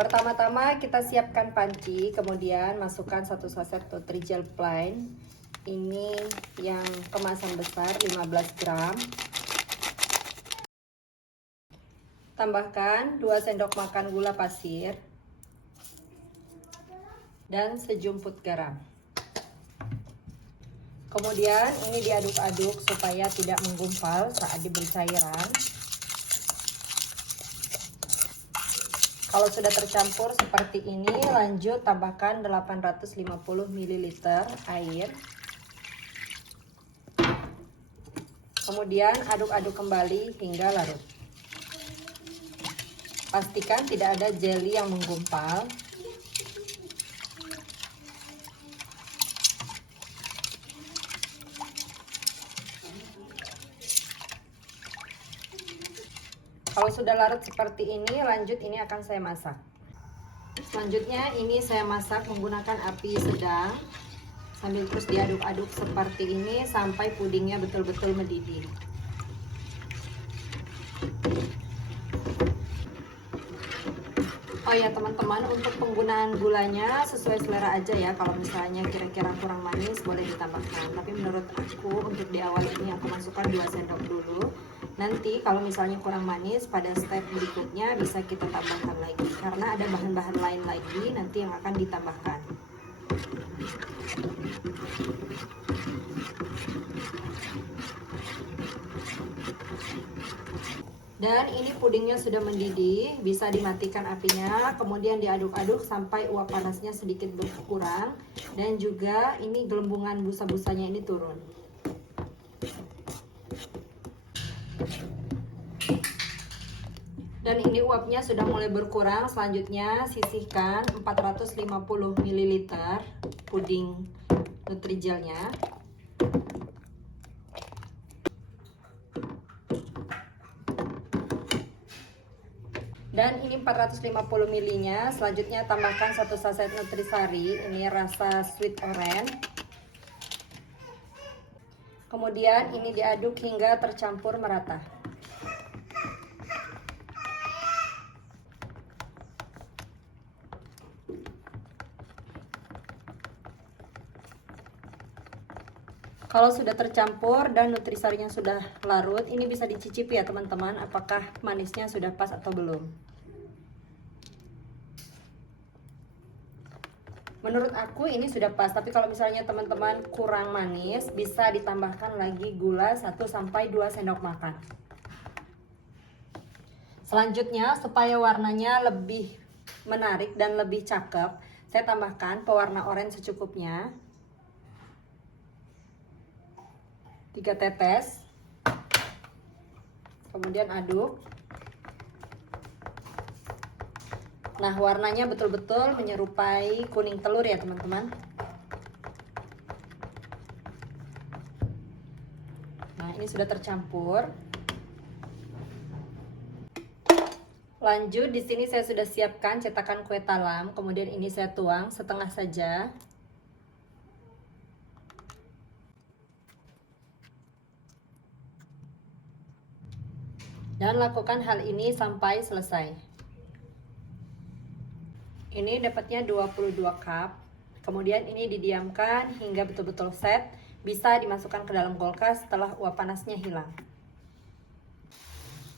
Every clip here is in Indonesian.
Pertama-tama kita siapkan panci, kemudian masukkan 1 saset Nutrijel plain. Ini yang kemasan besar 15 gram. Tambahkan 2 sendok makan gula pasir dan sejumput garam. Kemudian ini diaduk-aduk supaya tidak menggumpal saat diberi cairan. Kalau sudah tercampur seperti ini, lanjut tambahkan 850 ml air. Kemudian aduk-aduk kembali hingga larut. Pastikan tidak ada jelly yang menggumpal. Kalau sudah larut seperti ini, lanjut ini akan saya masak. Selanjutnya ini saya masak menggunakan api sedang sambil terus diaduk-aduk seperti ini sampai pudingnya betul-betul mendidih. Oh ya teman-teman, untuk penggunaan gulanya sesuai selera aja ya. Kalau misalnya kira-kira kurang manis boleh ditambahkan. Tapi menurut aku untuk di awal ini aku masukkan 2 sendok dulu. Nanti kalau misalnya kurang manis pada step berikutnya bisa kita tambahkan lagi. Karena ada bahan-bahan lain lagi nanti yang akan ditambahkan. Dan ini pudingnya sudah mendidih, bisa dimatikan apinya, kemudian diaduk-aduk sampai uap panasnya sedikit berkurang dan juga ini gelembungan busa-busanya ini turun. Dan ini uapnya sudah mulai berkurang, selanjutnya sisihkan 450 ml puding Nutrijelnya. Dan ini 450 ml nya, selanjutnya tambahkan 1 saset Nutrisari, ini rasa sweet orange. Kemudian ini diaduk hingga tercampur merata. Kalau sudah tercampur dan nutrisarinya sudah larut, ini bisa dicicipi ya teman-teman, apakah manisnya sudah pas atau belum. Menurut aku ini sudah pas, tapi kalau misalnya teman-teman kurang manis, bisa ditambahkan lagi gula 1-2 sendok makan. Selanjutnya, supaya warnanya lebih menarik dan lebih cakep, saya tambahkan pewarna oranye secukupnya. 3 tetes, kemudian aduk. Nah, warnanya betul-betul menyerupai kuning telur ya teman-teman. Nah, ini sudah tercampur. Lanjut, di sini saya sudah siapkan cetakan kue talam, kemudian ini saya tuang setengah saja. Dan lakukan hal ini sampai selesai. Ini dapatnya 22 cup. Kemudian ini didiamkan hingga betul-betul set. Bisa dimasukkan ke dalam kulkas setelah uap panasnya hilang.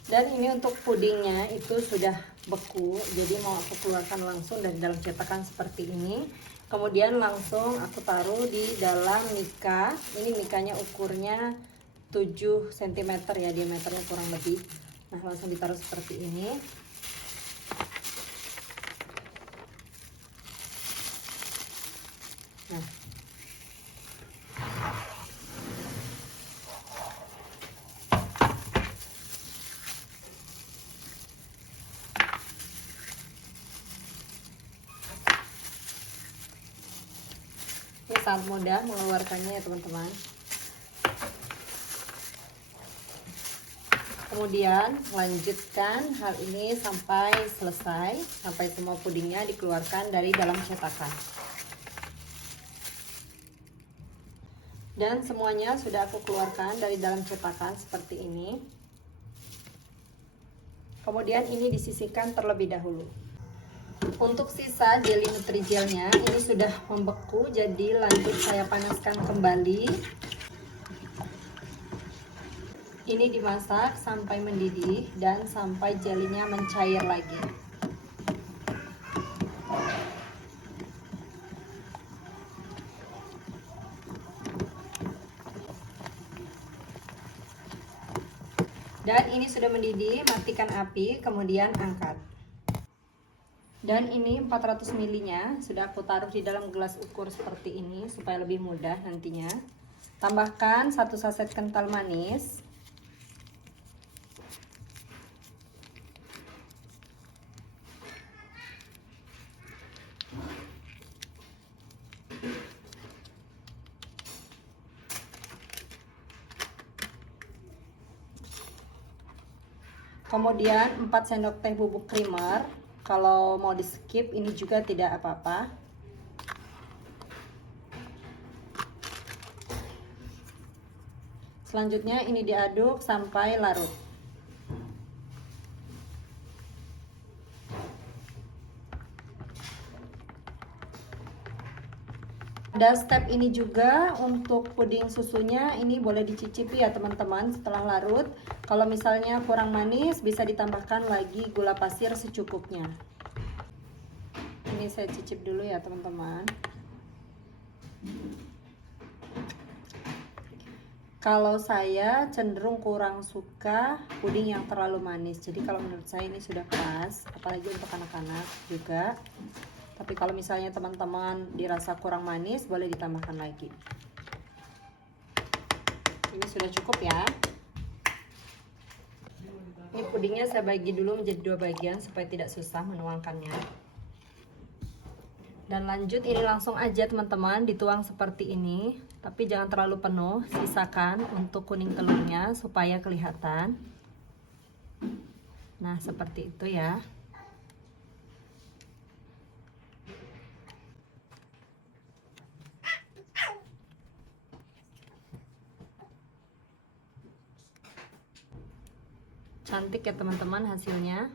Dan ini untuk pudingnya itu sudah beku. Jadi mau aku keluarkan langsung dari dalam cetakan seperti ini. Kemudian langsung aku taruh di dalam mika. Ini mikanya ukurnya 7 cm ya, diameternya kurang lebih. Nah, langsung ditaruh seperti ini. Nah, ini sangat mudah mengeluarkannya ya teman-teman. Kemudian lanjutkan hal ini sampai selesai, sampai semua pudingnya dikeluarkan dari dalam cetakan. Dan semuanya sudah aku keluarkan dari dalam cetakan seperti ini. Kemudian ini disisihkan terlebih dahulu. Untuk sisa jelly Nutrigelnya ini sudah membeku, jadi lanjut saya panaskan kembali. Ini dimasak sampai mendidih dan sampai jelinya mencair lagi. Dan ini sudah mendidih, matikan api, kemudian angkat. Dan ini 400 ml nya sudah aku taruh di dalam gelas ukur seperti ini supaya lebih mudah nantinya. Tambahkan 1 saset kental manis. Kemudian 4 sendok teh bubuk creamer. Kalau mau di skip ini juga tidak apa-apa. Selanjutnya ini diaduk sampai larut. Ada step ini juga untuk puding susunya, ini boleh dicicipi ya teman-teman setelah larut. Kalau misalnya kurang manis bisa ditambahkan lagi gula pasir secukupnya. Ini saya cicip dulu ya teman-teman. Kalau saya cenderung kurang suka puding yang terlalu manis, jadi kalau menurut saya ini sudah pas, apalagi untuk anak-anak juga. Tapi kalau misalnya teman-teman dirasa kurang manis, boleh ditambahkan lagi. Ini sudah cukup ya. Ini pudingnya saya bagi dulu menjadi 2 bagian supaya tidak susah menuangkannya. Dan lanjut ini langsung aja teman-teman dituang seperti ini. Tapi jangan terlalu penuh, sisakan untuk kuning telurnya supaya kelihatan. Nah, seperti itu ya. Cantik ya teman-teman hasilnya.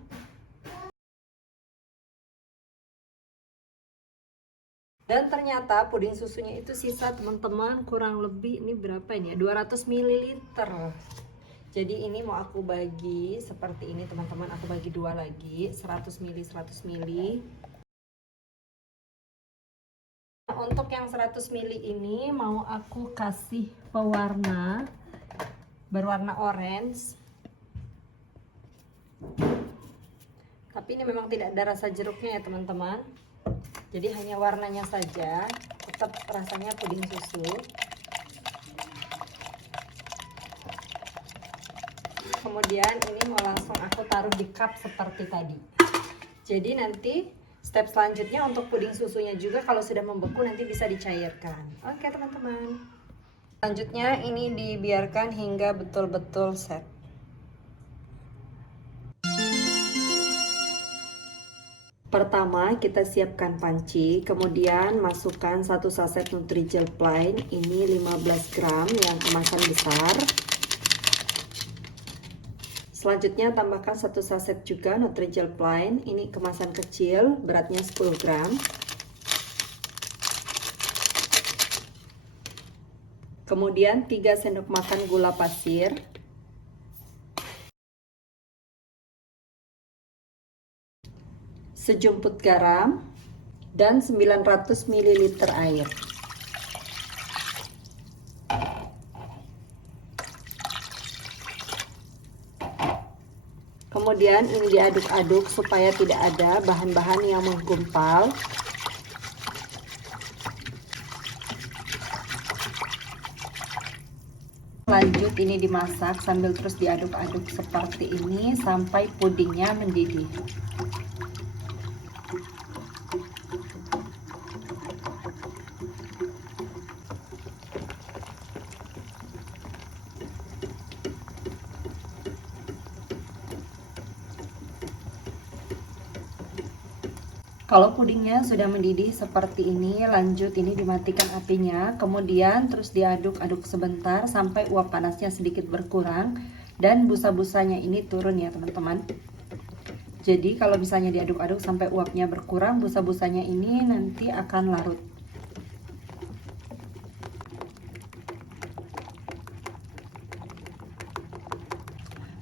Dan ternyata puding susunya itu sisa teman-teman, kurang lebih ini berapa ini ya, 200 ml. Jadi ini mau aku bagi seperti ini teman-teman, aku bagi 2 lagi, 100 ml 100 ml. Untuk yang 100 ml ini mau aku kasih pewarna berwarna orange. Tapi ini memang tidak ada rasa jeruknya ya teman-teman. Jadi hanya warnanya saja, tetap rasanya puding susu. Kemudian ini mau langsung aku taruh di cup seperti tadi. Jadi nanti step selanjutnya untuk puding susunya juga kalau sudah membeku nanti bisa dicairkan. Oke teman-teman. Selanjutnya ini dibiarkan hingga betul-betul set. Pertama kita siapkan panci, kemudian masukkan 1 saset Nutrigel Plain, ini 15 gram yang kemasan besar. Selanjutnya tambahkan 1 saset juga Nutrigel Plain, ini kemasan kecil, beratnya 10 gram. Kemudian 3 sendok makan gula pasir. Sejumput garam dan 900 ml air. Kemudian ini diaduk-aduk supaya tidak ada bahan-bahan yang menggumpal. Lanjut ini dimasak sambil terus diaduk-aduk seperti ini sampai pudingnya mendidih. Kalau pudingnya sudah mendidih seperti ini, lanjut ini dimatikan apinya, kemudian terus diaduk-aduk sebentar sampai uap panasnya sedikit berkurang dan busa-busanya ini turun ya teman-teman. Jadi kalau misalnya diaduk-aduk sampai uapnya berkurang, busa-busanya ini nanti akan larut.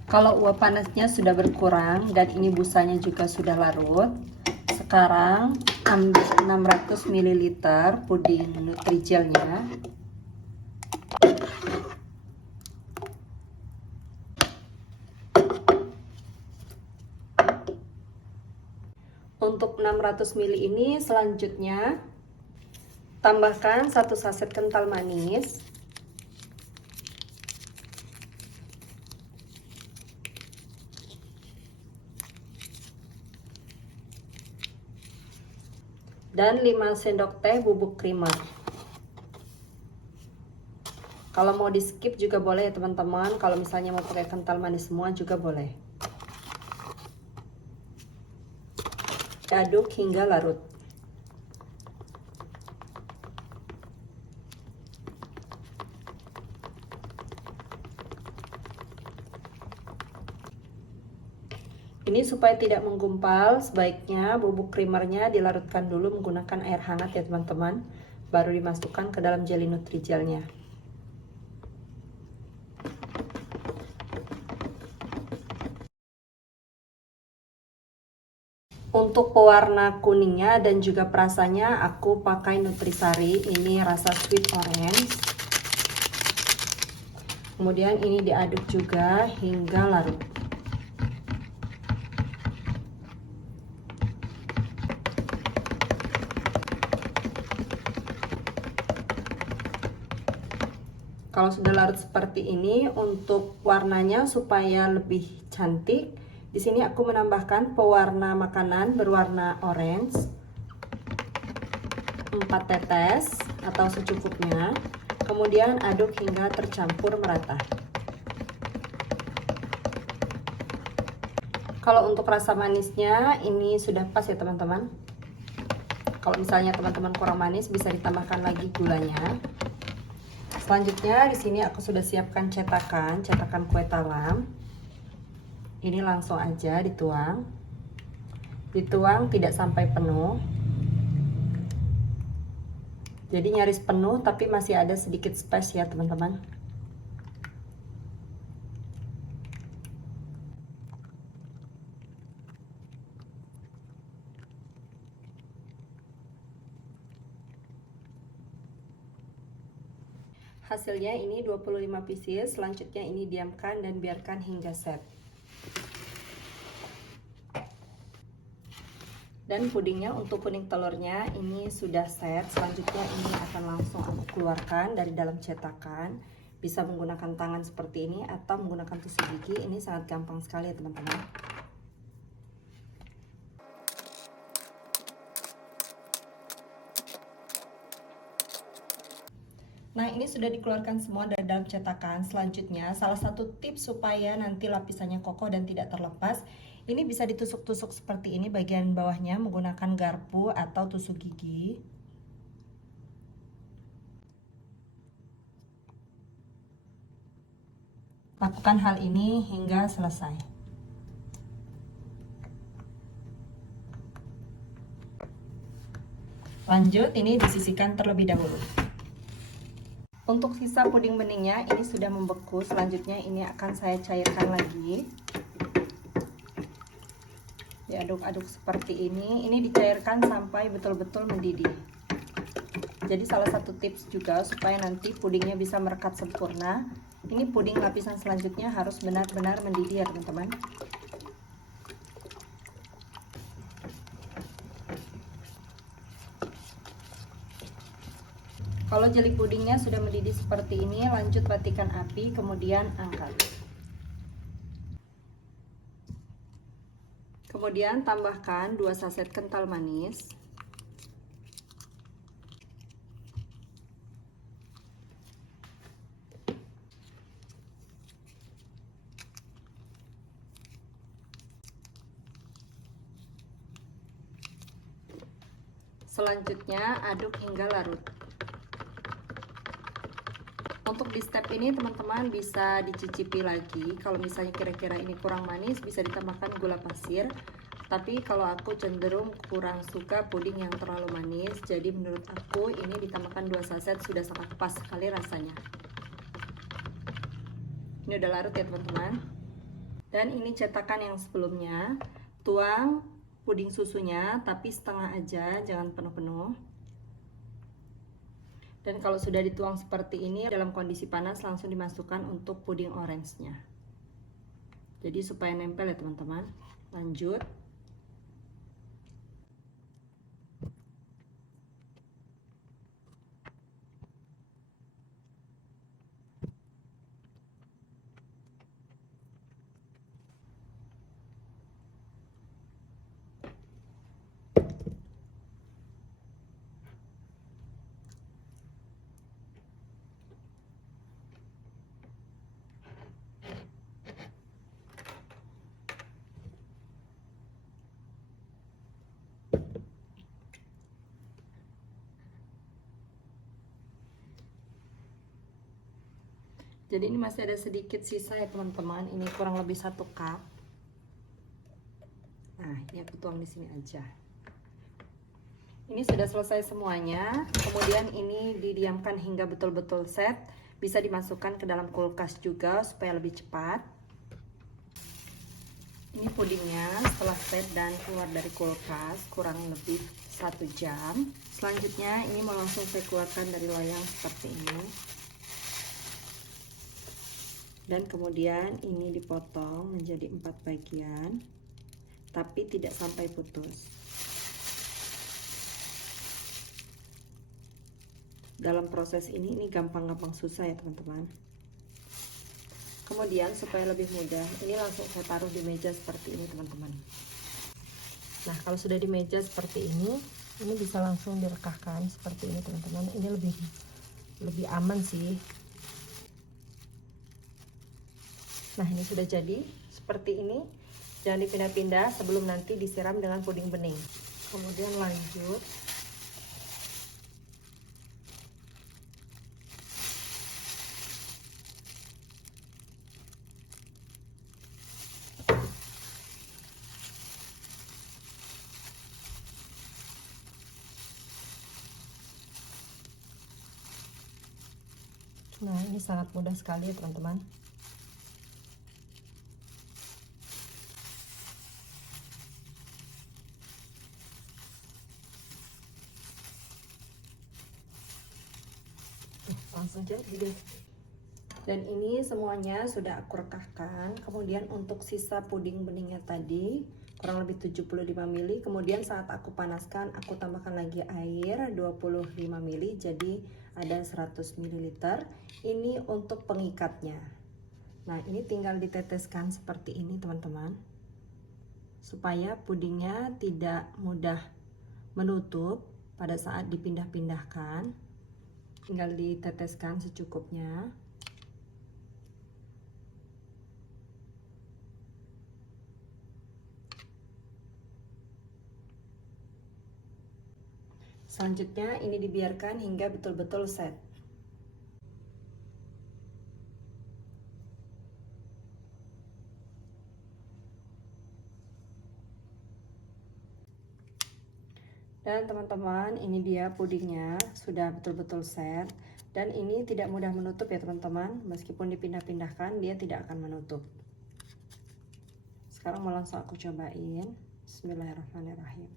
Kalau uap panasnya sudah berkurang dan ini busanya juga sudah larut, sekarang ambil 600 ml puding Nutrigelnya. Untuk 600 ml ini selanjutnya tambahkan 1 saset kental manis, dan 5 sendok teh bubuk creamer. Kalau mau di skip juga boleh ya teman-teman, kalau misalnya mau pakai kental manis semua juga boleh. Aduk hingga larut. Ini supaya tidak menggumpal, sebaiknya bubuk creamernya dilarutkan dulu menggunakan air hangat ya teman-teman, baru dimasukkan ke dalam jelly Nutrigelnya. Untuk pewarna kuningnya dan juga perasanya aku pakai Nutrisari, ini rasa sweet orange. Kemudian ini diaduk juga hingga larut. Kalau sudah larut seperti ini, untuk warnanya supaya lebih cantik, di sini aku menambahkan pewarna makanan berwarna orange 4 tetes atau secukupnya. Kemudian aduk hingga tercampur merata. Kalau untuk rasa manisnya ini sudah pas ya teman-teman. Kalau misalnya teman-teman kurang manis bisa ditambahkan lagi gulanya. Selanjutnya di sini aku sudah siapkan cetakan kue talam. Ini langsung aja dituang. Dituang tidak sampai penuh. Jadi nyaris penuh tapi masih ada sedikit space ya teman-teman. Hasilnya ini 25 pieces, selanjutnya ini diamkan dan biarkan hingga set. Dan pudingnya untuk kuning telurnya ini sudah set, selanjutnya ini akan langsung aku keluarkan dari dalam cetakan. Bisa menggunakan tangan seperti ini atau menggunakan tusuk gigi, ini sangat gampang sekali ya teman-teman. Nah, ini sudah dikeluarkan semua dari dalam cetakan. Selanjutnya, salah satu tips supaya nanti lapisannya kokoh dan tidak terlepas, ini bisa ditusuk-tusuk seperti ini bagian bawahnya menggunakan garpu atau tusuk gigi. Lakukan hal ini hingga selesai. Lanjut, ini disisihkan terlebih dahulu. Untuk sisa puding beningnya ini sudah membeku, selanjutnya ini akan saya cairkan lagi. Diaduk-aduk seperti ini dicairkan sampai betul-betul mendidih. Jadi salah satu tips juga supaya nanti pudingnya bisa merekat sempurna, ini puding lapisan selanjutnya harus benar-benar mendidih ya teman-teman. Kalau jelly pudingnya sudah mendidih seperti ini, lanjut matikan api, kemudian angkat. Kemudian tambahkan 2 saset kental manis. Selanjutnya aduk hingga larut. Untuk di step ini teman-teman bisa dicicipi lagi. Kalau misalnya kira-kira ini kurang manis, bisa ditambahkan gula pasir. Tapi kalau aku cenderung kurang suka puding yang terlalu manis, jadi menurut aku ini ditambahkan 2 saset sudah sangat pas sekali rasanya. Ini udah larut ya teman-teman. Dan ini cetakan yang sebelumnya. Tuang puding susunya tapi setengah aja, jangan penuh-penuh. Dan kalau sudah dituang seperti ini dalam kondisi panas langsung dimasukkan untuk puding orange-nya. Jadi supaya nempel ya teman-teman. Lanjut. Jadi ini masih ada sedikit sisa ya teman-teman. Ini kurang lebih 1 cup. Nah, ini aku tuang di sini aja. Ini sudah selesai semuanya. Kemudian ini didiamkan hingga betul-betul set. Bisa dimasukkan ke dalam kulkas juga supaya lebih cepat. Ini pudingnya setelah set dan keluar dari kulkas kurang lebih 1 jam. Selanjutnya ini mau langsung saya keluarkan dari loyang seperti ini. Dan kemudian ini dipotong menjadi 4 bagian, tapi tidak sampai putus. Dalam proses ini gampang-gampang susah ya teman-teman. Kemudian supaya lebih mudah, ini langsung saya taruh di meja seperti ini teman-teman. Nah, kalau sudah di meja seperti ini bisa langsung direkahkan seperti ini teman-teman. Ini lebih aman sih. Nah, ini sudah jadi seperti ini. Jangan dipindah-pindah sebelum nanti disiram dengan puding bening. Kemudian lanjut. Nah, ini sangat mudah sekali ya teman-teman. Langsung jadi deh. Dan ini semuanya sudah aku rekahkan. Kemudian untuk sisa puding beningnya tadi kurang lebih 75 ml. Kemudian saat aku panaskan aku tambahkan lagi air 25 ml, jadi ada 100 ml. Ini untuk pengikatnya. Nah, ini tinggal diteteskan seperti ini teman-teman, supaya pudingnya tidak mudah menutup pada saat dipindah-pindahkan. Tinggal diteteskan secukupnya. Selanjutnya ini dibiarkan hingga betul-betul set. Dan teman-teman, ini dia pudingnya sudah betul-betul set. Dan ini tidak mudah menutup ya teman-teman. Meskipun dipindah-pindahkan dia tidak akan menutup. Sekarang mau langsung aku cobain. Bismillahirrahmanirrahim.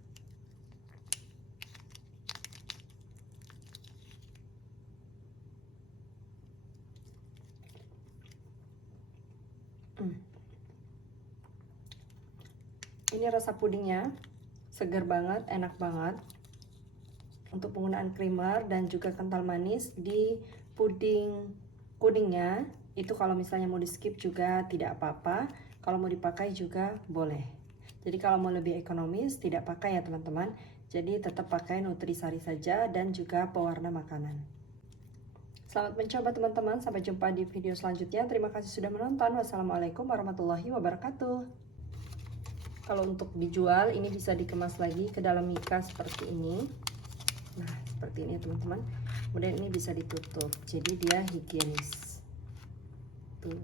Ini rasa pudingnya segar banget, enak banget. Untuk penggunaan creamer dan juga kental manis di pudingnya itu, kalau misalnya mau di skip juga tidak apa-apa. Kalau mau dipakai juga boleh. Jadi kalau mau lebih ekonomis tidak pakai ya teman-teman. Jadi tetap pakai nutrisari saja dan juga pewarna makanan. Selamat mencoba teman-teman. Sampai jumpa di video selanjutnya. Terima kasih sudah menonton. Wassalamualaikum warahmatullahi wabarakatuh. Kalau untuk dijual ini bisa dikemas lagi ke dalam mika seperti ini. Nah, seperti ini teman-teman. Kemudian ini bisa ditutup. Jadi dia higienis. Tuh.